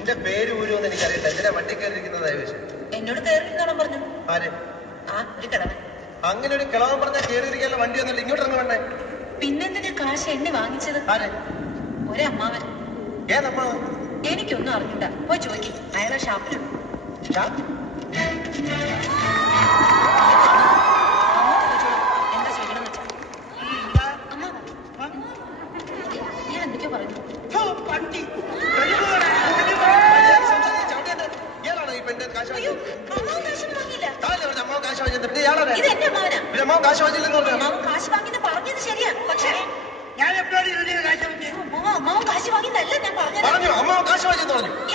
നിന്റെ പേര് ഊരുമെന്ന് എനിക്കറിയില്ല. എന്തിനാ വണ്ടി കയറിയിരിക്കുന്നതായ വിഷയം? എന്നോട് കയറിയിരിക്കണം പറഞ്ഞു. ആര്? ഒരു കിളവൻ. അങ്ങനെ ഒരു കിളവൻ പറഞ്ഞാൽ കയറിയിരിക്കാനുള്ള വണ്ടി ഒന്നുമില്ല. ഇങ്ങോട്ട് ഇറങ്ങി വേണ്ടേ? പിന്നെന്തിനാ കാശ് എണ്ണി വാങ്ങിച്ചത്? ആര്? ഒരമ്മാവൻ. ഏതമ്മാവൻ? എനിക്കൊന്നും അറിഞ്ഞൂടാ. പോയി ചോദിക്കും. അയാളെ ഷാപ്പിലുണ്ട്. എന്താ ചോദിക്കണം വെച്ചാ? അമ്മാവൻ ഞാൻ എന്തൊക്കെയോ പറഞ്ഞു. അയ്യോ അമ്മാവൻ കാശൊന്നും വാങ്ങിയില്ല. ഇത് എന്റെ അമ്മാവനാ. അമ്മാവൻ കാശ് വാങ്ങിന്ന് പറഞ്ഞത് ശരിയാ. പക്ഷേ അമ്മാവൻ കാശ് വാങ്ങിന്നല്ല ഞാൻ പറഞ്ഞത്.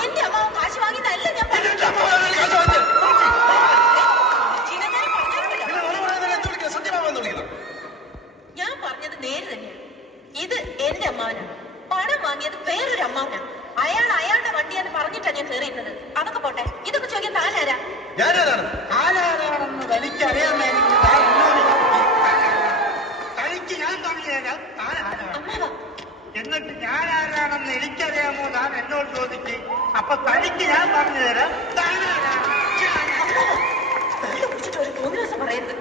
എന്റെ അമ്മാവൻ കാശ് വാങ്ങിന്നല്ല ഞാൻ പറഞ്ഞത്. ഞാൻ പറഞ്ഞത് നേര് തന്നെയാണ്. ഇത് എന്റെ അമ്മാവനാണ്. പണം വാങ്ങിയത് വേറൊരു അമ്മാവനാ. അയാൾ അയാളുടെ വണ്ടിയാന്ന് പറഞ്ഞിട്ടാ ഞാൻ കയറിയിരുന്നത്. അതൊക്കെ പോട്ടെ, ഇതൊക്കെ ചോദിക്കാൻ താനാരാ? ആരാണെന്ന് തനിക്കറിയാമെങ്കിൽ തനിക്ക് ഞാൻ പറഞ്ഞു തരാം. അമ്മാവാ. എന്നിട്ട് ഞാൻ ആരാണെന്ന് എനിക്കറിയാമോ താൻ എന്നോട് ചോദിക്ക്. അപ്പൊ തനിക്ക് ഞാൻ പറഞ്ഞു തരാം താനാരാണ്. ഒരു 3 ദിവസം പറയരുത്.